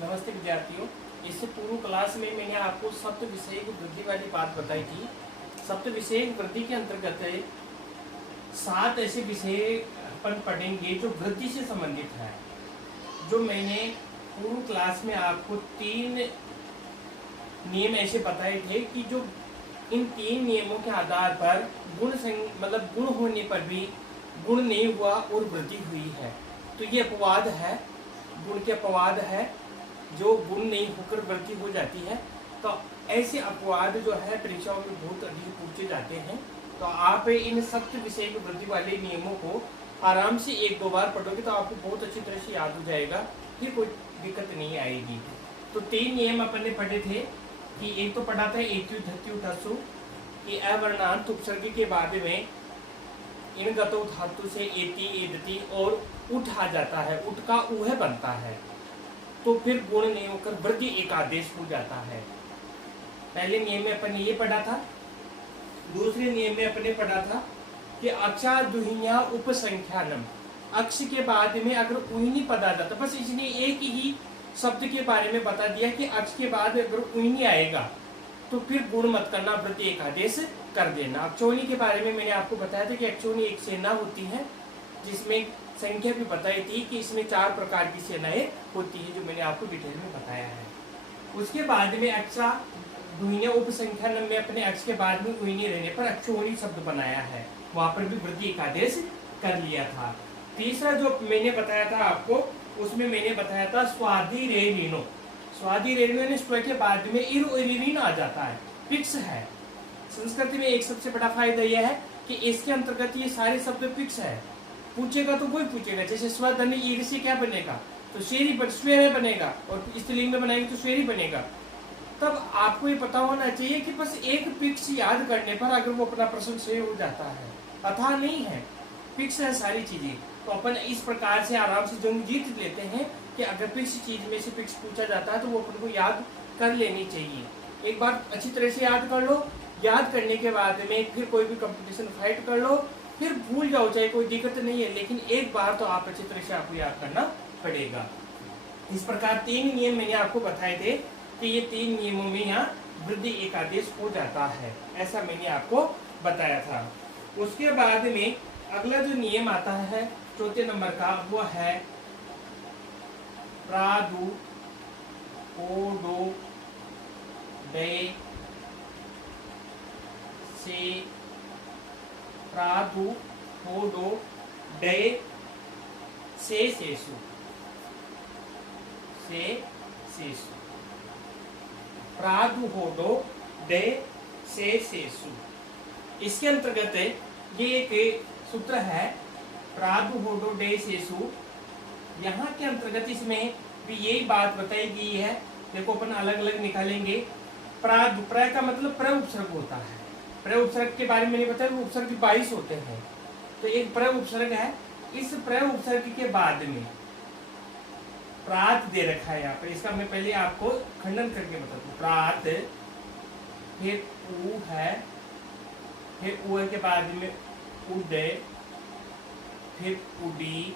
नमस्ते विद्यार्थियों। इससे पूर्व क्लास में मैंने आपको सप्त विषयक वृद्धि वाली बात बताई थी। सप्त विषयक वृद्धि के अंतर्गत 7 ऐसे विषय अपन पढ़ेंगे जो वृद्धि से संबंधित है। जो मैंने पूर्व क्लास में आपको 3 नियम ऐसे बताए थे कि जो इन 3 नियमों के आधार पर गुण होने पर भी गुण नहीं हुआ और वृद्धि हुई है, तो ये अपवाद है, गुण के अपवाद है, जो गुण नहीं होकर वृद्धि हो जाती है। तो ऐसे अपवाद जो है परीक्षाओं में बहुत अधिक पूछे जाते हैं। तो आप इन सप्त विषय की वृद्धि वाले नियमों को आराम से 1-2 बार पढ़ोगे तो आपको बहुत अच्छी तरह से याद हो जाएगा, फिर कोई दिक्कत नहीं आएगी। तो 3 नियम अपन ने पढ़े थे कि एक तो पढ़ा था एत्यु धत्यु ठसु कि अवर्णांत उपसर्ग के बाद में इन गतो धातु से एति एदति और उठ आ जाता है, उठ का ऊह बनता है, तो फिर गुण नहीं होकर वृद्धि एक आदेश हो जाता है। पहले नियम में अपन ने ये पढ़ा था। दूसरे नियम में अपन ने पढ़ा था कि अक्षा दुहिया उपसंख्यानम, अक्ष के बाद में अगर उइनी पद आ जाता, बस इसने एक ही शब्द के बारे में बता दिया कि अक्ष के बाद अगर उइनी आएगा तो फिर गुण मत करना, वृद्धि एक आदेश कर देना। अक्षोणी के बारे में मैंने आपको बताया था कि अक्षोणी एक सेना होती है जिसमें संख्या भी बताई थी कि इसमें 4 प्रकार की सेनाएं होती है, जो मैंने आपको डिटेल में बताया है। उसके बाद में अक्षा दुहिया उपसंख्यान में अपने अक्ष के बाद में उइनी रहने पर अक्षोणी शब्द बनाया है, वहां पर भी वृद्धि एक आदेश कर लिया था। तीसरा जो मैंने बताया था आपको, उसमें मैंने बताया था स्वादि रे रीनो। स्वादि रे रीनो स्व के बाद में इर आ जाता है, फिक्स है। संस्कृत में एक सबसे बड़ा फायदा यह है कि इसके अंतर्गत ये सारे शब्द फिक्स है। पूछेगा तो कोई पूछेगा, जैसे स्वधनी ईर से क्या बनेगा, तो शेरी स्वेर बनेगा, और स्त्रीलिंग में बनाएंगे तो शेरी बनेगा। तब आपको ये पता होना चाहिए कि बस एक फिक्स याद करने पर अगर वो अपना प्रश्न सही हो जाता है, अथा नहीं है, फिक्स है सारी चीजें। तो अपन इस प्रकार से आराम से जंग जीत लेते हैं कि अगर फिक्स चीज में से फिक्स पूछा जाता है तो वो अपन को याद कर लेनी चाहिए। एक बार अच्छी तरह से याद कर लो, याद करने के बाद में फिर कोई भी कंपटीशन फाइट कर लो, फिर भूल जाओ चाहे कोई दिक्कत नहीं है, लेकिन एक बार तो आप अच्छी तरह से आपको याद करना पड़ेगा। इस प्रकार 3 नियम मैंने आपको बताए थे कि ये 3 नियमों में यहाँ वृद्धि एक आदेश हो जाता है, ऐसा मैंने आपको बताया था। उसके बाद में अगला जो नियम आता है 4 नंबर का, वो है प्रादु ओडो डे से प्रादु होडो डे से सेसु से सेसु, प्रादु होडो डे से सेसु। इसके अंतर्गत ये एक सूत्र है, प्रादु होडो डे सेसु। यहाँ के अंतर्गत इसमें भी यही बात बताई गई है। देखो अपन अलग अलग निकालेंगे। प्रादु, प्र का मतलब प्र उपसर्ग होता है। प्र उपसर्ग के बारे में मैंने बताया, उपसर्ग 22 होते हैं। तो एक प्र उपसर्ग है, इस प्र उपसर्ग के बाद में प्रात दे रखा है यहाँ पर। इसका मैं पहले आपको खंडन करके बताता हूँ। प्रात, फिर ऊ है, फिर ऊ के बाद में उडे, फिर उडी,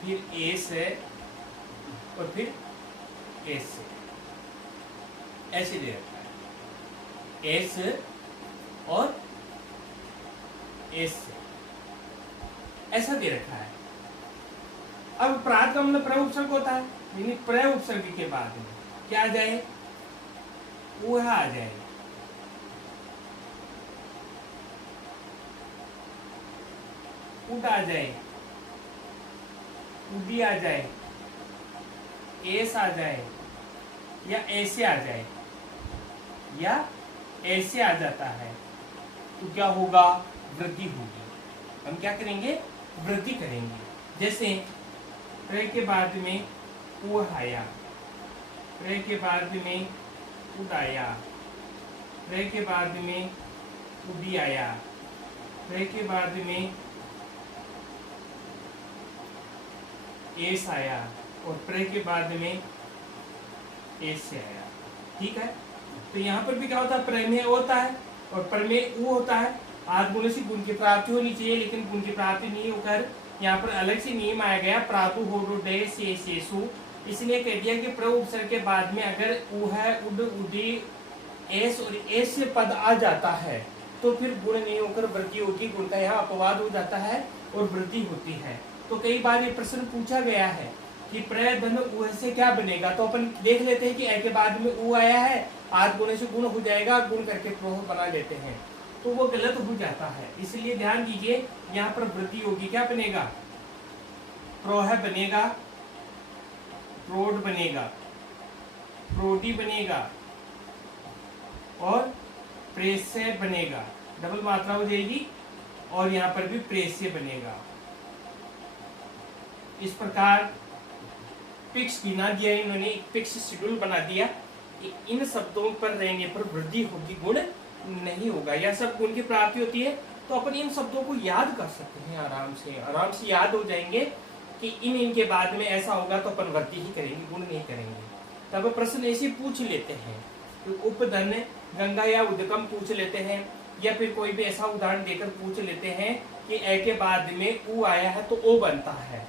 फिर एस और फिर एस, ऐसे दे रखा है। एस और एस ऐसा दे रखा है। अब प्रात का मतलब प्र उपसर्ग होता है, यानी प्र उपसर्ग के बाद में क्या आ जाए, वह आ जाए, उड आ जाए, उडी आ जाए, एस आ जाए, या ऐसे आ जाए, या ऐसे आ जाता है, तो क्या होगा, वृद्धि होगी। हम क्या करेंगे, वृद्धि करेंगे। जैसे प्र के बाद में ऊ आया, प्र के बाद में उडाया, प्र के बाद में उडी आया, प्र के बाद में एस आया, और प्र के बाद में एस से आया। ठीक है, तो यहाँ पर भी क्या होता है, प्र में होता है और प्र में ऊ होता है। आज गुण से गुण की प्राप्ति होनी चाहिए, लेकिन गुण की प्राप्ति नहीं होकर यहाँ पर अलग से नियम आया गया, प्रातु होडो डे से शेषु, इसलिए कह दिया कि प्र उपसर्ग के बाद में अगर उ है, उड, उडी, एस और एस से पद आ जाता है तो फिर गुण नहीं होकर वृद्धि होगी, गुण का यहाँ अपवाद हो जाता है और वृद्धि होती है। तो कई बार ये प्रश्न पूछा गया है कि प्र धन उ से क्या बनेगा, तो अपन देख लेते हैं कि ए के बाद में उ आया है, आद गुणे से गुण हो जाएगा, गुण करके प्रोह बना लेते हैं, तो वो गलत हो जाता है। इसलिए ध्यान दीजिए, यहाँ पर वृद्धि होगी, क्या बनेगा, प्रोह बनेगा, प्रोड बनेगा, प्रोडी बनेगा और प्रेस्य बनेगा, डबल मात्रा हो जाएगी, और यहाँ पर भी प्रेस्य बनेगा। इस प्रकार फिक्स गिना दिया इन्होंने, एक फिक्स शेड्यूल बना दिया कि इन शब्दों पर रहने पर वृद्धि होगी, गुण नहीं होगा। यह सब गुण की प्राप्ति होती है, तो अपन इन शब्दों को याद कर सकते हैं, आराम से याद हो जाएंगे कि इनके बाद में ऐसा होगा तो अपन वृद्धि ही करेंगे, गुण नहीं करेंगे। तब प्रश्न ऐसे पूछ लेते हैं, तो उपधन, गंगा या उदकम पूछ लेते हैं, या फिर कोई भी ऐसा उदाहरण देकर पूछ लेते हैं कि ए के बाद में उ आया है तो ओ बनता है।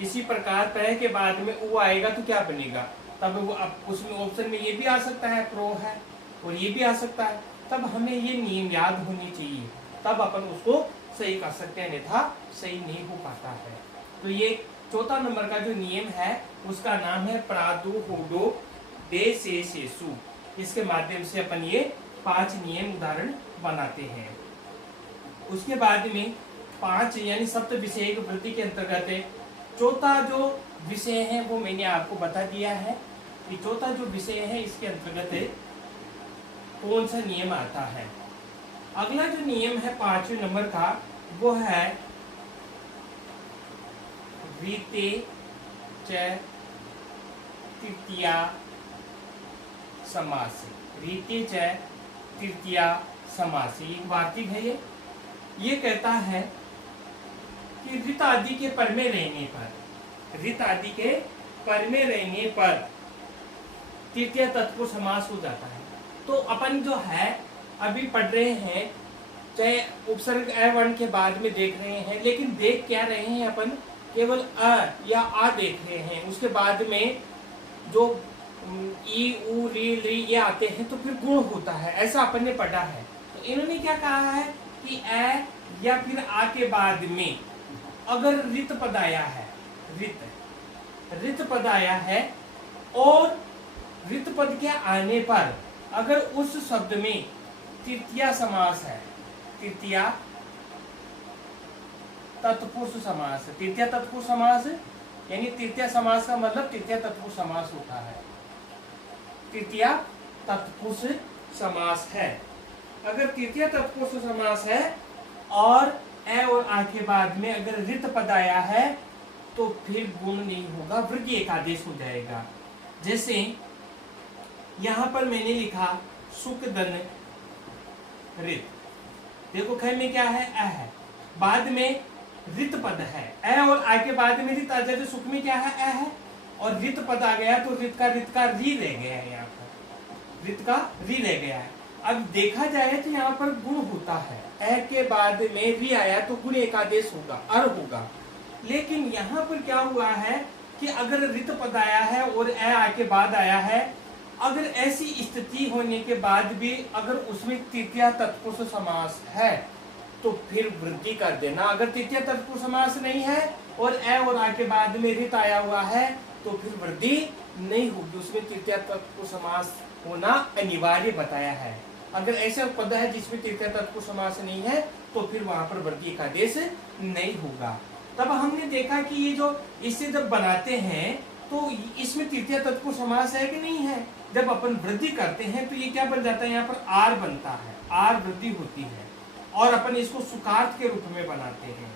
इसी प्रकार पह के बाद में उ आएगा तो क्या बनेगा, तब वो अब उसमें ऑप्शन में ये भी आ सकता है प्रो है, और ये भी आ सकता है। तब हमें ये नियम याद होनी चाहिए, तब अपन उसको सही कर सकते हैं, अन्यथा सही नहीं हो पाता है। तो ये चौथा नंबर का जो नियम है उसका नाम है प्रादु होडो दे से शेषु। इसके माध्यम से अपन ये 5 नियम उदाहरण बनाते हैं। उसके बाद में 5 यानी सप्त विषय वृद्धि के अंतर्गत चौथा जो विषय है वो मैंने आपको बता दिया है कि चौथा जो विषय है इसके अंतर्गत कौन सा नियम आता है। अगला जो नियम है 5वें नंबर का वो है रीते च तृतीया समास। रीते च तृतीया समास एक वार्तिक है, ये कहता है कि ऋत आदि के पर में रहने पर, ऋत आदि के पर में रहने पर तृतीय तत्व समास हो जाता है। तो अपन जो है अभी पढ़ रहे हैं, चाहे उपसर्ग अ वर्ण के बाद में देख रहे हैं, लेकिन देख क्या रहे हैं अपन, केवल अ या आ देख रहे हैं। उसके बाद में जो ई उ री ली ये आते हैं तो फिर गुण होता है, ऐसा अपन ने पढ़ा है। तो इन्होंने क्या कहा है कि अ या फिर आ के बाद में अगर रित पद आया है, रित पद आया है, और रित पद के आने पर अगर उस शब्द में तृतीया समास है, तृतीया तत्पुरुष समास, तृतीय तत्पुरुष समास यानी तृतीय समास का मतलब तृतीय तत्पुरुष समास होता है, तृतीय तत्पुरुष समास है। अगर तृतीय तत्पुरुष समास है और ए और आ के बाद में अगर रित पद आया है तो फिर गुण नहीं होगा, वृद्धि एक आदेश हो जाएगा। जैसे यहां पर मैंने लिखा सुख दन रित, देखो ख में क्या है, अ है, बाद में रित पद है, ए और आ के बाद में रित आ जाए तो सुख में क्या है, अ है, और रित पद आ गया तो रित का री रह गया है, यहाँ पर रित का री रह गया है। अब देखा जाए तो यहाँ पर गुण होता है, ए के बाद में री आया तो गुण एक आदेश होगा, अर होगा। लेकिन यहाँ पर क्या हुआ है कि अगर रित पद आया है और ए आ के बाद आया है, अगर ऐसी स्थिति होने के बाद भी अगर उसमें तृतीय तत्पुरुष समास है तो फिर वृद्धि कर देना। अगर तृतीय तत्पुरुष समास नहीं है और ए और आ के बाद में रित आया हुआ है तो फिर वृद्धि नहीं होगी, उसमें तृतीय तत्पुरुष समास होना अनिवार्य बताया है। अगर ऐसा पद है जिसमें तृतीय तत्पुरुष समास नहीं है तो फिर वहां पर वृद्धि का आदेश नहीं होगा। तब हमने देखा कि ये जो इससे जब बनाते हैं तो इसमें तृतीय तत्पुरुष समास है कि नहीं है। जब अपन वृद्धि करते हैं तो ये क्या बन जाता है, यहाँ पर आर बनता है, आर वृद्धि होती है, और अपन इसको सुकार्त के रूप में बनाते हैं।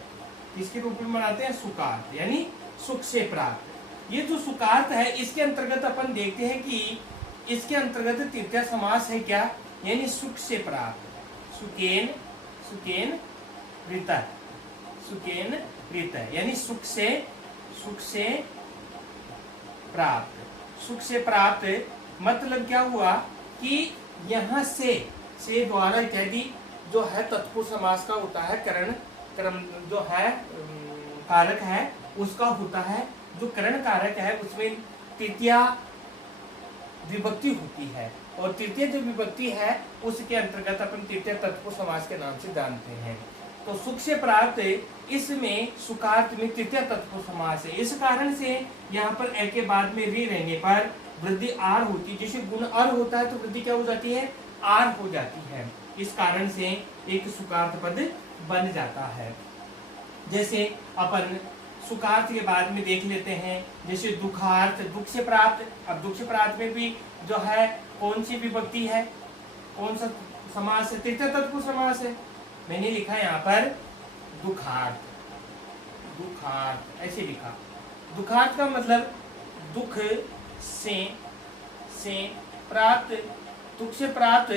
किसके रूप में बनाते हैं, सुकार्त, यानी सुख से प्राप्त। ये जो सुकार्त है इसके अंतर्गत अपन देखते हैं कि इसके अंतर्गत तृतीय समास है क्या, यानी सुख से प्राप्त, सुकेन सुकेन ऋत, सुकेन ऋत, यानी सुख से प्राप्त। सुख से प्राप्त मतलब क्या हुआ कि यहाँ से द्वारा इत्यादि जो है तत्पुरुष समास का होता है करण, क्रम जो है कारक है उसका होता है, जो करण कारक है उसमें तृतीया विभक्ति होती है, और तृतीय जो विभक्ति है उसके अंतर्गत अपन तृतीय तत्पुरुष समास के नाम से जानते हैं। तो सुख से प्राप्त इसमें सुखार्थ में तृतीय तत्पुरुष समास है। इस कारण से यहाँ पर ए के बाद में री रहने पर वृद्धि आर होती है। जैसे गुण अर होता है तो वृद्धि क्या हो जाती है, आर हो जाती है। इस कारण से एक सुखार्थ पद बन जाता है। जैसे अपन सुखार्थ के बाद में देख लेते हैं, जैसे दुखार्थ, दुख से प्राप्त। अब दुख से प्राप्त में भी जो है कौन सी विभक्ति है, कौन सा समास है, तृतीय तत्पुरुष समास है। मैंने लिखा यहाँ पर दुखार्थ, दुखार्थ ऐसे लिखा। दुखार्थ का मतलब दुख से प्राप्त, दुख से प्राप्त,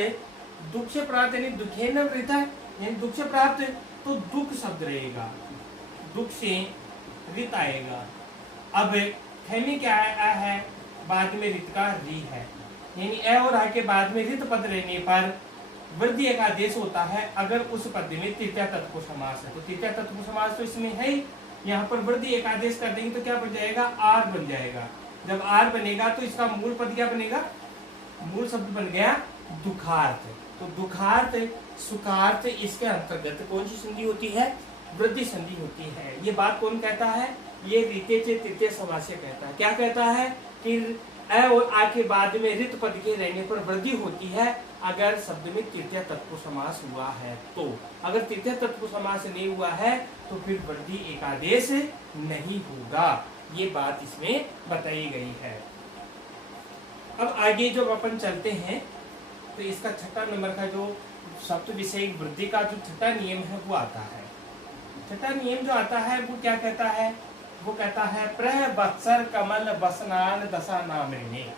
दुख से प्राप्त यानी दुखे न वृथा, यानी दुख से प्राप्त तो दुख शब्द रहेगा, दुख से रित आएगा। अब खे में क्या आया है, बाद में रित का री है, यानी ए और आ के बाद में रित पद रहने पर वृद्धि एक आदेश होता है अगर उस पद में तृतीय तत्पुरुष समास है। तो तृतीय तत्पुरुष समास तो इसमें है ही, यहाँ पर वृद्धि एक आदेश कर देंगे तो क्या बन जाएगा, आर बन जाएगा। जब आर बनेगा तो इसका मूल पद क्या बनेगा, मूल शब्द बन गया दुखार्थ। तो दुखार्थ सुखार्थ इसके अंतर्गत कौन सी संधि होती है, वृद्धि संधि होती है। ये बात कौन कहता है, ये रीते से तृतीय समास्य कहता है। क्या कहता है कि अ और आ के बाद में रित पद के रहने पर वृद्धि होती है अगर शब्द में तृतीय तत्पुरुष समास हुआ है तो। अगर तृतीय तत्पुरुष समास नहीं हुआ है तो फिर वृद्धि एकादेश नहीं होगा। ये बात इसमें बताई गई है। अब आगे जब अपन चलते हैं तो इसका छठा नंबर का जो सप्त विषय वृद्धि का जो छठा नियम है वो आता है। छठा नियम जो आता है वो क्या कहता है, वो कहता है प्रवत्सर कमल वसनान दशाना मृणे,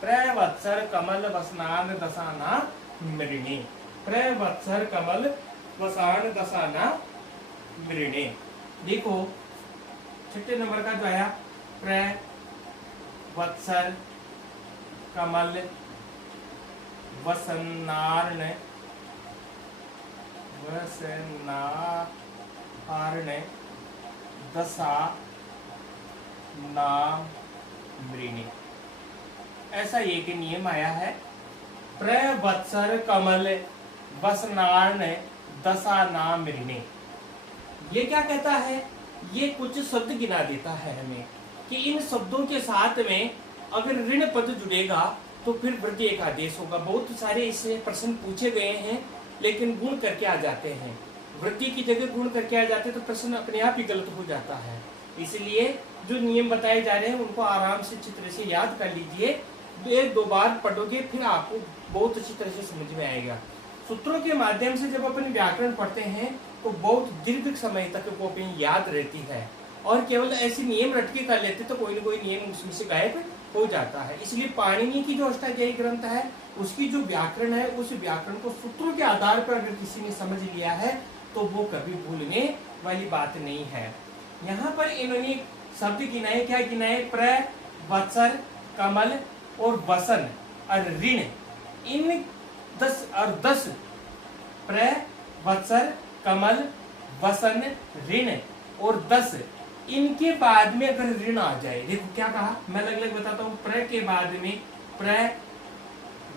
प्रवत्सर कमल वसनान दशाना मृणे, प्रवत्सर कमल वसान दशाना मृणे। देखो छठे नंबर का जो आया प्रवत्सर कमल वसनार्ण दशा नाम मृणे, ऐसा एक नियम आया है। प्रवत्सर कमल वसनार्ण दशा नाम मृणे, ये क्या कहता है, ये कुछ शब्द गिना देता है हमें कि इन शब्दों के साथ में अगर ऋण पद जुड़ेगा तो फिर वृद्धि एक आदेश होगा। बहुत सारे इससे प्रश्न पूछे गए हैं लेकिन गुण करके आ जाते हैं, वृद्धि की जगह गुण करके आ जाते हैं तो प्रश्न अपने आप ही गलत हो जाता है। इसलिए जो नियम बताए जा रहे हैं उनको आराम से अच्छी तरह से याद कर लीजिए, एक दो बार पढ़ोगे फिर आपको बहुत अच्छी तरह से समझ में आएगा। सूत्रों के माध्यम से जब अपन व्याकरण पढ़ते हैं तो बहुत दीर्घ समय तक वो अपनी याद रहती है, और केवल ऐसे नियम रटके कर लेते तो कोई ना कोई नियम उसमें से गायब हो जाता है। इसलिए पाणिनि की जो अष्टाध्यायी ग्रंथ है उसकी जो व्याकरण है उस व्याकरण को सूत्रों के आधार पर अगर किसी ने समझ लिया है तो वो कभी भूलने वाली बात नहीं है। यहाँ पर इन्होंने शब्द गिनाए, क्या गिनाए, प्र, वत्सर, कमल और वसन और ऋण, इन 10 और 10 प्र, वत्सर, कमल, वसन, ऋण और 10 इनके बाद में अगर ऋण आ जाए, देखो क्या कहा, मैं अलग अलग बताता हूँ। प्र के बाद में प्र,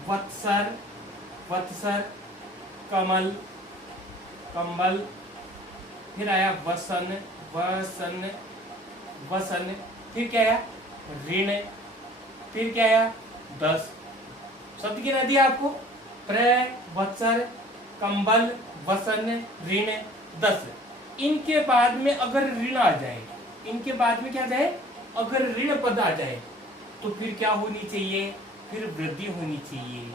वत्सर, वत्सर, कमल, कम्बल, फिर आया वसन, वसन, वसन, फिर क्या आया ऋण, फिर क्या आया 10 शब्द गिना दिया आपको, प्र, वत्सर, कम्बल, वसन, ऋण 10। इनके बाद में अगर ऋण आ जाए, इनके बाद में क्या जाए, अगर ऋण पद आ जाए तो फिर क्या होनी चाहिए, फिर वृद्धि होनी चाहिए,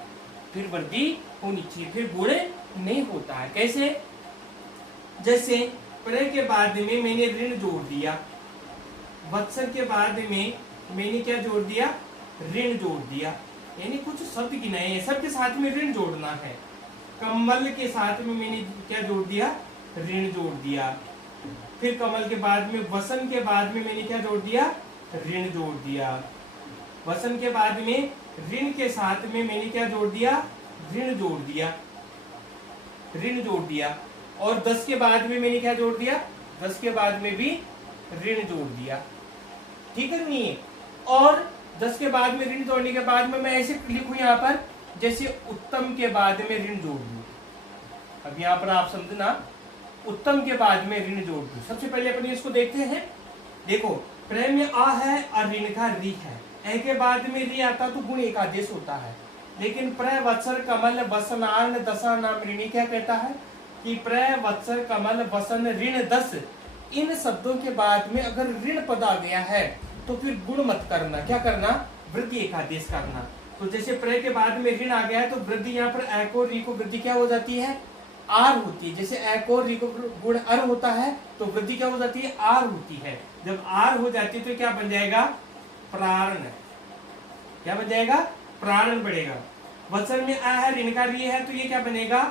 फिर वृद्धि होनी चाहिए, फिर गुण नहीं होता है। कैसे, जैसे प्र के बाद में मैंने ऋण जोड़ दिया, वत्सर के बाद में मैंने क्या जोड़ दिया, ऋण जोड़ दिया, यानी कुछ शब्द गिनाए हैं, सबके साथ में ऋण जोड़ना है। कमल के साथ में मैंने क्या जोड़ दिया, ऋण जोड़ दिया। फिर कमल के बाद में वसन के बाद में मैंने क्या जोड़ दिया, ऋण जोड़ दिया। वसन के बाद में ऋण के साथ में मैंने क्या जोड़ दिया, ऋण जोड़ दिया, ऋण जोड़ दिया। और 10 के बाद में मैंने क्या जोड़ दिया, 10 के बाद में भी ऋण जोड़ दिया, ठीक है नहीं है। और 10 के बाद में ऋण जोड़ने के बाद में मैं ऐसे लिखूं यहाँ पर, जैसे उत्तम के बाद में ऋण जोड़ दूं। अब यहाँ पर आप समझना, उत्तम के बाद में ऋण जोड़ दूं। सबसे पहले अपन इसको देखते हैं। देखो प्र में आ है और ऋण का री है, ए के बाद में री आता तो गुण एक आदेश होता है। लेकिन प्र वत्सर कमल वसनान दशा नाम ऋणी क्या कहता है कि प्र वत्सर कमल वसन ऋण 10, इन शब्दों के बाद में अगर ऋण पद आ गया है तो फिर गुण मत करना, क्या करना, वृद्धि एक आदेश करना। तो जैसे प्र के बाद में ऋण आ गया है तो वृद्धि यहाँ पर ए को री को वृद्धि क्या हो जाती है, आर होती है। जैसे ए को री को गुण अर होता है तो वृद्धि क्या हो जाती है, आर होती है। जब आर हो जाती है तो क्या बन जाएगा, प्राण। क्या बन जाएगा, प्राण बढ़ेगा। वत्सर में आ है, ऋण का री है, तो ये क्या बनेगा,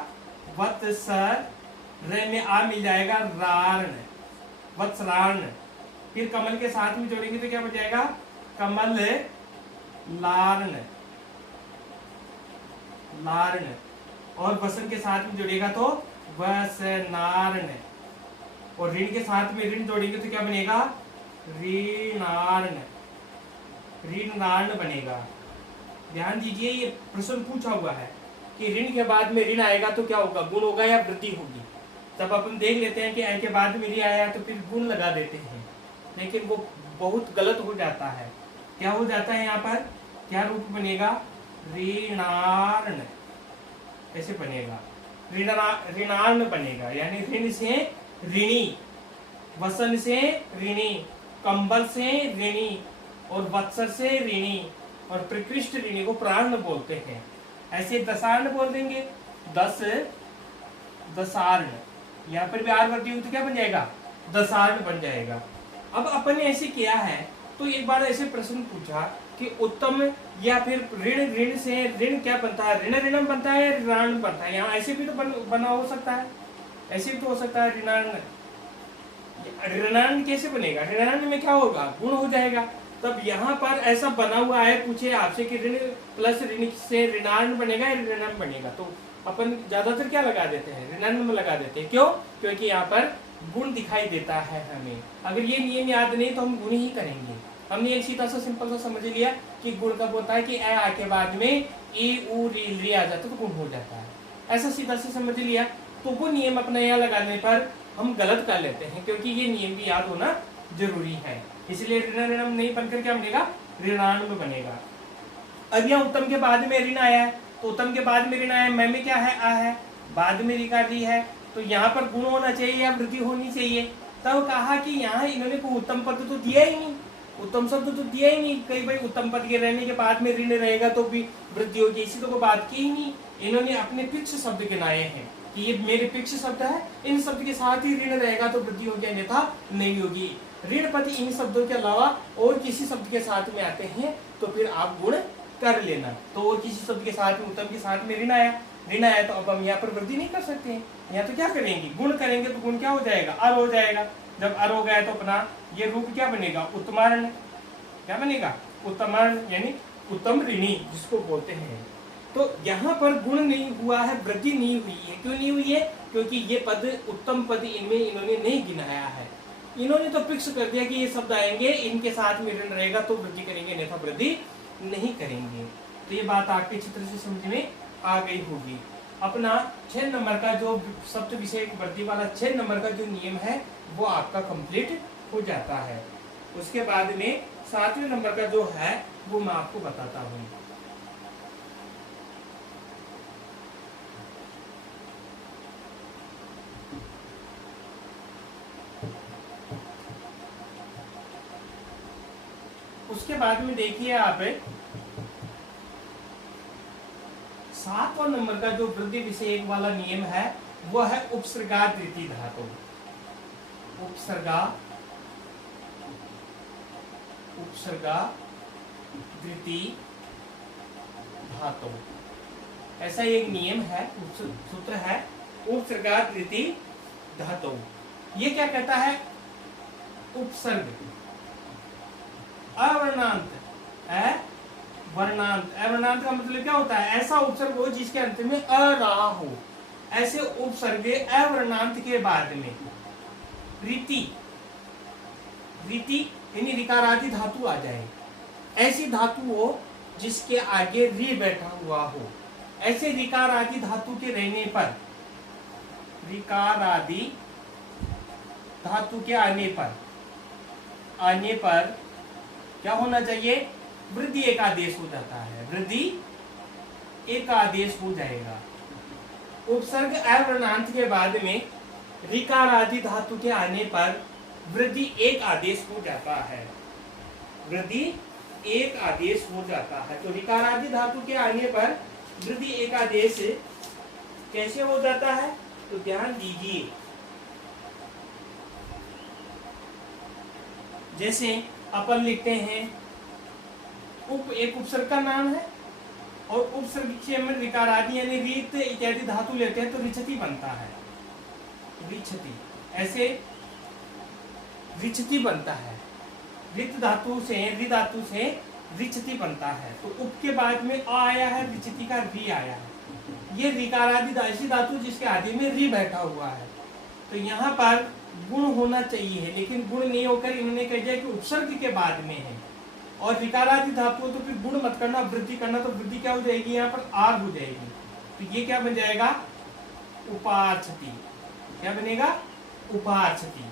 वत्सर। रे में आ मिल जाएगा, रार्ण, वत्सरार्ण। फिर कमल के साथ में जोड़ेंगे तो क्या बन जाएगा, कमल लार्ण, लार्ण। और वसन के साथ में जोड़ेगा तो वसनार्ण। और ऋण के साथ में ऋण जोड़ेंगे तो क्या बनेगा, ऋणार्ण, ऋणार्ण बनेगा। ध्यान दीजिए, ये प्रश्न पूछा हुआ है कि ऋण के बाद में ऋण आएगा तो क्या होगा, गुण होगा या वृद्धि होगी। तब अपन देख लेते हैं कि ए के बाद में ऋण आया तो फिर गुण लगा देते हैं, लेकिन वो बहुत गलत हो जाता है। क्या हो जाता है यहाँ पर, क्या रूप बनेगा, ऋणार्ण, ऐसे बनेगा, ऋणार्ण बनेगा। यानी ऋण से ऋणी, वसन से ऋणी, कंबल से ऋणी, और वत्सर से ऋणी, और प्रकृष्ट ऋणी को प्राण बोलते हैं। ऐसे दशार्ण बोल देंगे, 10 दशार्ण। यहाँ पर भी आर वृद्धि हुई तो क्या बन जाएगा, दशार्ण बन जाएगा। अब अपन ने ऐसे किया है तो एक बार ऐसे प्रश्न पूछा कि उत्तम या फिर ऋण, ऋण से ऋण क्या बनता है, ऋण ऋणम बनता है या ऋणाण बनता है। यहाँ ऐसे भी तो बना हो सकता है, ऐसे भी तो हो सकता है ऋणाण। ऋणाण कैसे बनेगा, ऋणाण में क्या होगा, गुण हो जाएगा। तब यहाँ पर ऐसा बना हुआ है, पूछे आपसे कि ऋण प्लस ऋण से ऋणाण बनेगा या ऋणम बनेगा, तो अपन ज्यादातर क्या लगा देते हैं, ऋणाण में लगा देते हैं। क्यों, क्योंकि यहाँ पर गुण दिखाई देता है हमें। अगर ये नियम याद नहीं तो हम गुण ही करेंगे। हमने एक सीधा सा सिंपल सा समझ लिया कि गुण कब होता है कि ए आ के बाद में ई उ री आ जाता तो गुण हो जाता है, ऐसा सीधा से समझ लिया। तो वो नियम अपना यहाँ लगाने पर हम गलत कर लेते हैं, क्योंकि ये नियम भी याद होना जरूरी है। इसलिए ऋण ऋणम नहीं बनकर क्या बनेगा, ऋणाण बनेगा। अब यहाँ उत्तम के बाद में ऋण आया है तो उत्तम के बाद में ऋण आया, मैं में क्या है, आ है, बाद में ऋ का री है, तो यहाँ पर गुण होना चाहिए या वृद्धि होनी चाहिए। तब कहा कि यहाँ इन्होंने कोई उत्तम पद तो दिया ही नहीं, उत्तम शब्द तो दिया ही नहीं। कई भाई उत्तम पद के रहने के बाद में ऋण रहेगा तो भी वृद्धि होगी, इसी तो कोई बात की ही नहीं। इन्होंने अपने फिक्स शब्द गिनाए हैं कि ये मेरे फिक्स शब्द है, इन शब्द के साथ ही ऋण रहेगा तो वृद्धि होगी, अन्यथा नहीं होगी। ऋण पद इन शब्दों के अलावा और किसी शब्द के साथ में आते हैं तो फिर आप गुण कर लेना। तो और किसी शब्द के साथ में, उत्तम के साथ में ऋण आया तो अब हम यहाँ पर वृद्धि नहीं कर सकते हैं। यहाँ तो क्या करेंगे, गुण करेंगे तो गुण क्या हो जाएगा, अर हो जाएगा। जब अर हो गया तो अपना ये रूप क्या बनेगा, उत्तमार्ण। क्या बनेगा, उत्तमार्ण, यानी उत्तम ऋणी जिसको बोलते हैं। तो यहाँ पर गुण नहीं हुआ है, वृद्धि नहीं हुई है। क्यों नहीं हुई है, क्योंकि ये पद उत्तम पद इनमें इन्होंने नहीं गिनाया है। इन्होंने तो फिक्स कर दिया कि ये शब्द आएंगे, इनके साथ में ऋण रहेगा तो वृद्धि करेंगे, अन्यथा वृद्धि नहीं करेंगे। तो ये बात आपके चित्र से समझ में आ गई होगी। अपना 6 नंबर का जो शब्द विषय वृद्धि वाला 6 नंबर का जो नियम है वो आपका कंप्लीट हो जाता है। उसके बाद में 7वें नंबर का जो है वो मैं आपको बताता हूँ। उसके बाद में देखिए आप 7वां नंबर का जो वृद्धि विषयक वाला नियम है वो है उपसर्गा द्वितीय धातु। उपसर्गा द्वितीय धातु, ऐसा एक नियम है, सूत्र है उपसर्गा द्वितीय धातु। ये क्या कहता है, उपसर्ग अवर्णांत, वर्णांत। अवर्णांत का मतलब क्या होता है, ऐसा उपसर्ग हो जिसके अंत में अ रहा हो। ऐसे उपसर्ग अवर्णांत के बाद में रीति रीति यानी ऋकारादि धातु आ जाए, ऐसी धातु हो जिसके आगे री बैठा हुआ हो। ऐसे ऋकार आदि धातु के रहने पर, ऋकार आदि धातु के आने पर क्या होना चाहिए? वृद्धि एक आदेश हो जाता है, वृद्धि एक आदेश हो जाएगा। उपसर्ग अवर्णांत के बाद में ऋकार आदि धातु के आने पर वृद्धि एक आदेश हो जाता है, वृद्धि एक आदेश हो जाता है। तो ऋकार आदि धातु के आने पर वृद्धि एक आदेश कैसे हो जाता है? तो ध्यान दीजिए, जैसे अपन लिखते हैं एक उपसर्ग का नाम है और उपसर्ग में ऋकार आदि यानी रीत इत्यादि धातु लेते हैं तो रिछति बनता है, रिछति। ऐसे रिछति बनता है, ऋत धातु से रिछति बनता है। तो उप के बाद में अ आया है, रिछति का री आया है। ये ऋकार आदि ऐसी धातु जिसके आदि में री बैठा हुआ है। तो यहाँ पर गुण होना चाहिए, लेकिन गुण नहीं होकर इन्होंने कह दिया कि उपसर्ग के बाद में है। और ऋकार आदि धातु तो फिर गुण मत करना, वृद्धि करना। तो वृद्धि क्या हो जाएगी? यहाँ पर आर हो जाएगी। तो ये क्या बन जाएगा? उपार्छति। क्या बनेगा? उपार्छति।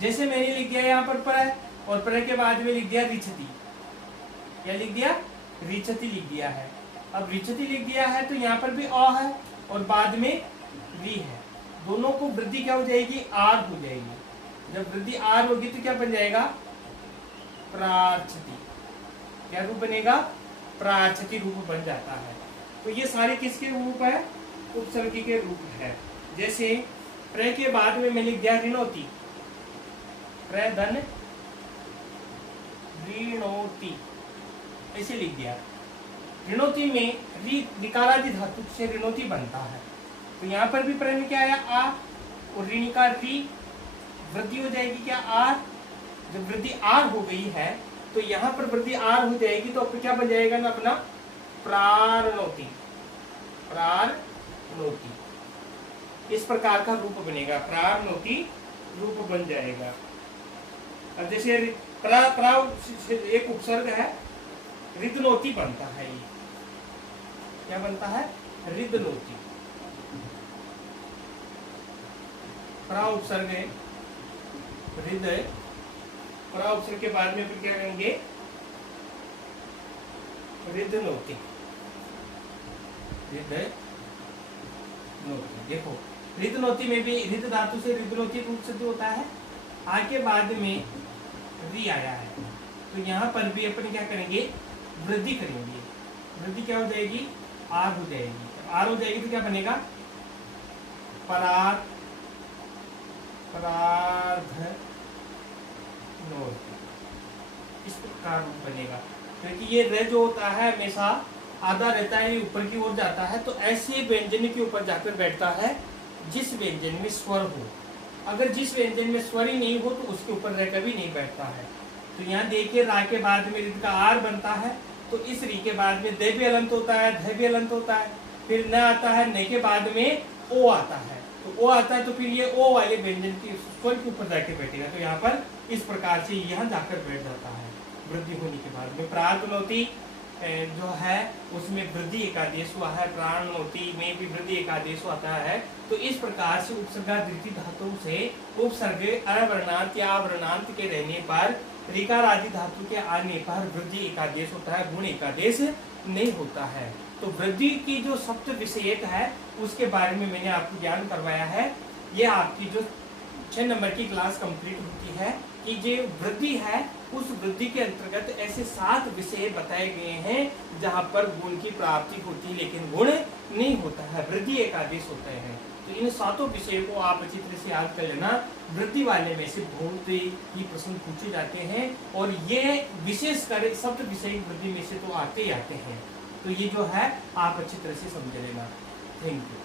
जैसे मैंने लिख दिया यहाँ पर प्रय, और प्रय के बाद में लिख दिया रिछति। क्या लिख दिया? रिछति लिख दिया है। अब रिछति लिख दिया है तो यहाँ पर भी अ है और बाद में री है। दोनों को वृद्धि क्या हो जाएगी? आर हो जाएगी। जब वृद्धि आर होगी तो क्या बन जाएगा? प्रार्छति। क्या रूप बनेगा? प्रार्छति रूप बन जाता है। तो ये सारे किसके रूप है? उपसर्गी के रूप है। जैसे प्र के बाद में मैं लिख दिया ऋणोति, प्र धन ऋणोति, ऐसे लिख दिया। ऋणोति में ऋकारादि धातु से ऋणोति बनता है। तो यहाँ पर भी प्र में क्या आया? आ, और ऋणी का री, वृद्धि हो जाएगी क्या? आर। जब वृद्धि आर हो गई है तो यहाँ पर वृद्धि आर हो जाएगी तो क्या बन जाएगा ना अपना? प्रारणोति, प्रारणोति। इस प्रकार का रूप बनेगा, प्रारणोति रूप बन जाएगा। अब जैसे एक उपसर्ग है, रिदनोति बनता है। ये क्या बनता है? रिदनोति। प्रा उपसर्ग है हृदय, प्रा उपसर्ग के बाद में फिर क्या करेंगे? रिदनोति, हृदय नोति। देखो रिदनोति में भी रिद धातु से रिदनोति रूप सिद्ध होता है। आगे बाद में री आया है तो यहाँ पर भी अपन क्या करेंगे? वृद्धि करेंगे। वृद्धि क्या हो जाएगी? आर हो जाएगी। आर हो जाएगी तो क्या बनेगा? परार, परार्ध नोति। इस प्रकार रूप बनेगा। क्योंकि ये र जो होता है हमेशा आधा रहता है, ऊपर की ओर जाता है। तो ऐसे व्यंजन के ऊपर जाकर बैठता है जिस व्यंजन में स्वर हो। अगर जिस व्यंजन में स्वर ही नहीं हो तो उसके ऊपर रह कभी नहीं बैठता है। तो यहाँ देखिए रा के बाद में रिद का आर बनता है तो इस री के बाद में दे भी अलंत होता है, ध भी अलंत होता है। फिर न आता है, न के बाद में ओ आता है। तो ओ आता है तो फिर ये ओ वाले व्यंजन की स्वर के ऊपर जाके बैठेगा। तो यहाँ पर इस प्रकार से यहाँ जाकर बैठ जाता है वृद्धि होने के बाद में। प्रार्थनोति जो है उसमें वृद्धि एक आदेश हुआ है, प्राणोति में भी वृद्धि एक आदेश आता है। तो इस प्रकार से उपसर्गादृति धातु से उपसर्ग अवर्णांत या अवर्णांत के रहने पर ऋकार आदि धातु के आने पर वृद्धि एक आदेश होता है, गुण एक आदेश नहीं होता है। तो वृद्धि की जो सप्त विषयक है उसके बारे में मैंने आपको ज्ञान करवाया है। ये आपकी जो 6 नंबर की क्लास कंप्लीट होती है कि जो वृद्धि है उस वृद्धि के अंतर्गत ऐसे 7 विषय बताए गए हैं जहां पर गुण की प्राप्ति होती है लेकिन गुण नहीं होता है, वृद्धि एक आदेश होता है। तो इन 7 विषयों को आप अच्छी तरह से याद कर लेना। वृद्धि वाले में से बहुत ही प्रश्न पूछे जाते हैं और ये विशेषकर सप्त विषय वृद्धि में से तो आते ही आते हैं। तो ये जो है आप अच्छी तरह से समझ लेना। Thank you.